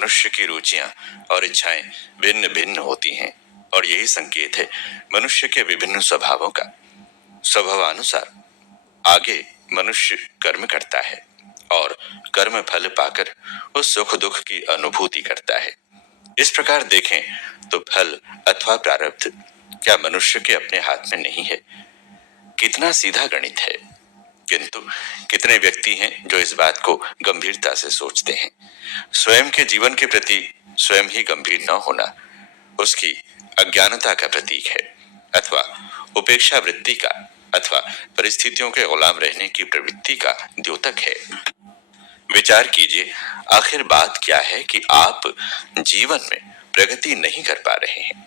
मनुष्य की रुचियां और इच्छाएं भिन्न भिन्न होती हैं और यही संकेत है मनुष्य के विभिन्न स्वभावों का। स्वभावानुसार आगे मनुष्य कर्म करता है और कर्म फल पाकर उस सुख दुख की अनुभूति करता है। इस प्रकार देखें तो फल अथवा प्रारब्ध क्या मनुष्य के अपने हाथ में नहीं है? कितना सीधा गणित है। किंतु कितने व्यक्ति हैं जो इस बात को गंभीरता से सोचते हैं। स्वयं के जीवन के प्रति स्वयं ही गंभीर न होना उसकी अज्ञानता का प्रतीक है अथवा उपेक्षा वृत्ति का अथवा परिस्थितियों के गुलाम रहने की प्रवृत्ति का द्योतक है। विचार कीजिए, आखिर बात क्या है कि आप जीवन में प्रगति नहीं कर पा रहे हैं।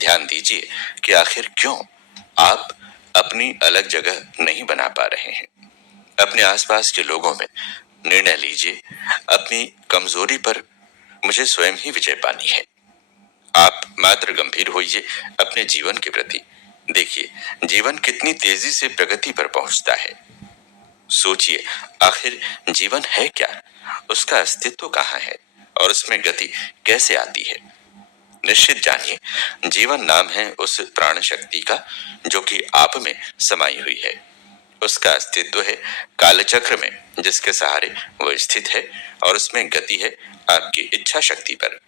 ध्यान दीजिए कि आखिर क्यों आप अपनी अलग जगह नहीं बना पा रहे हैं। अपने आसपास के लोगों में निर्णय लीजिए, अपनी कमजोरी पर मुझे स्वयं ही विजय पानी है। आप मात्र गंभीर होइए अपने जीवन के प्रति। देखिए जीवन कितनी तेजी से प्रगति पर पहुंचता है। सोचिए आखिर जीवन है क्या, उसका अस्तित्व कहाँ है और उसमें गति कैसे आती है। निश्चित जानिए जीवन नाम है उस प्राण शक्ति का जो कि आप में समाई हुई है। उसका अस्तित्व है कालचक्र में जिसके सहारे वो स्थित है और उसमें गति है आपकी इच्छा शक्ति पर।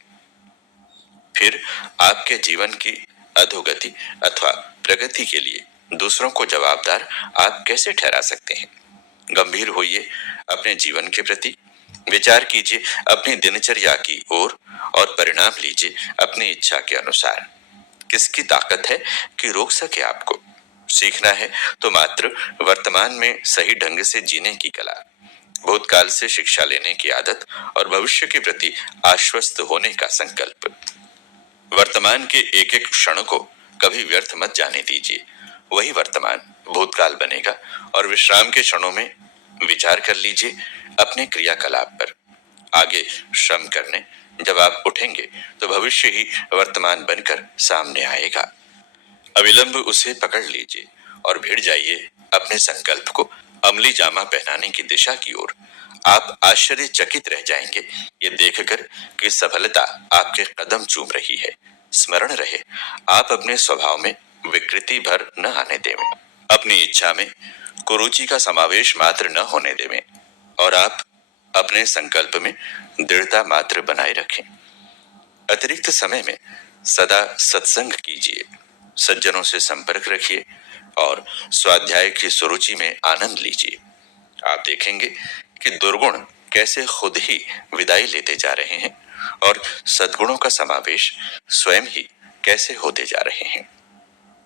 फिर आपके जीवन की अधोगति अथवा प्रगति के लिए दूसरों को जवाबदार आप कैसे ठहरा सकते हैं? गंभीर होइए अपने जीवन के प्रति। विचार कीजिए अपनी दिनचर्या की ओर और परिणाम लीजिए अपनी इच्छा के अनुसार। किसकी ताकत है कि रोक सके आपको? सीखना है तो मात्र वर्तमान में सही ढंग से जीने की कला, भूतकाल से शिक्षा लेने की आदत और भविष्य के प्रति आश्वस्त होने का संकल्प। वर्तमान के एक एक क्षण को कभी व्यर्थ मत जाने दीजिए। वही वर्तमान भूतकाल बनेगा और विश्राम के क्षणों में विचार कर लीजिए अपने क्रियाकलाप पर। आगे श्रम करने जब आप उठेंगे तो भविष्य ही वर्तमान बनकर सामने आएगा। अविलंब उसे पकड़ लीजिए और भिड़ जाइए अपने संकल्प को अमली जामा पहनाने की दिशा की ओर। आप आश्चर्यचकित रह जाएंगे ये देखकर कि सफलता आपके कदम चूम रही है। स्मरण रहे आप अपने स्वभाव में विकृति भर न आने देवें, अपनी इच्छा में कुरुचि का समावेश मात्र न होने देवें और आप अपने संकल्प में दृढ़ता मात्र बनाए रखें। अतिरिक्त समय में सदा सत्संग कीजिए, सज्जनों से संपर्क रखिए और स्वाध्याय की सुरुचि में आनंद लीजिए। आप देखेंगे कि दुर्गुण कैसे खुद ही विदाई लेते जा रहे हैं और सद्गुणों का समावेश स्वयं ही कैसे होते जा रहे हैं।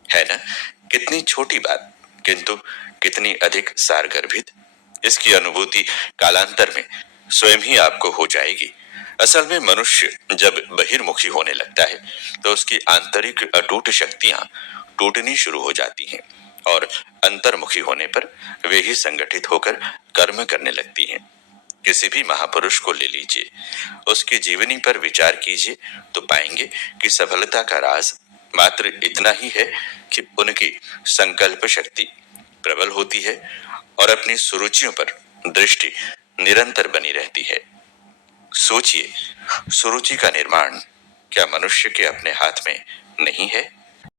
है ना? कितनी छोटी बात किंतु कितनी अधिक सारगर्भित। इसकी अनुभूति कालांतर में स्वयं ही आपको हो जाएगी। असल में मनुष्य जब बहिर्मुखी होने लगता है तो उसकी आंतरिक अटूट शक्तियां टूटनी शुरू हो जाती हैं और अंतर्मुखी होने पर वे ही संगठित होकर कर्म करने लगती हैं। किसी भी महापुरुष को ले लीजिए, उसकी जीवनी पर विचार कीजिए तो पाएंगे कि सफलता का राज मात्र इतना ही है कि उनकी संकल्प शक्ति प्रबल होती है और अपनी सुरुचियों पर दृष्टि निरंतर बनी रहती है। सोचिए, सुरुचि का निर्माण क्या मनुष्य के अपने हाथ में नहीं है?